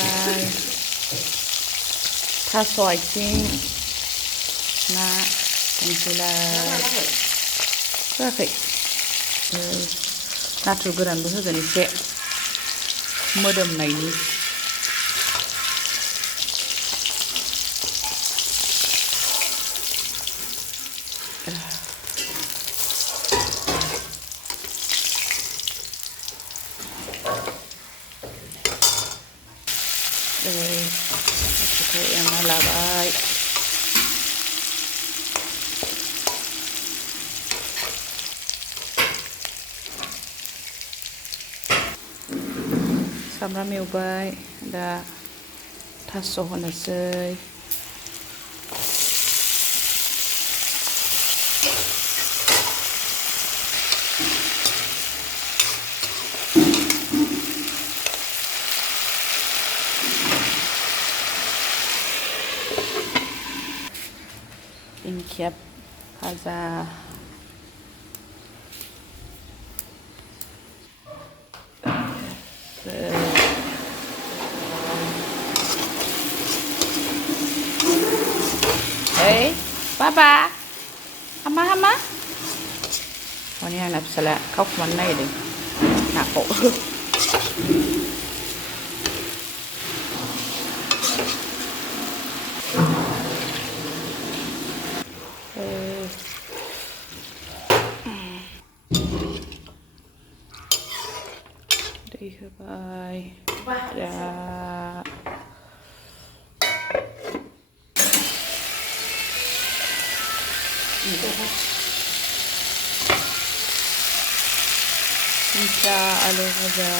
ओमफ्राय थास' आथिं ना दंसैलाय होआखै नाथुर गोरानबो होगोन एसे मोदोमनायनि नाथुरखौ एवना लाबाय सामब्राम एवबाय दा थास' होनोसै दिंखिया भाजा Hei, Papa, hama. Oh, ini anak salah kau kemana ini? Nak kok? दै होबाय दा bisa alu भाजा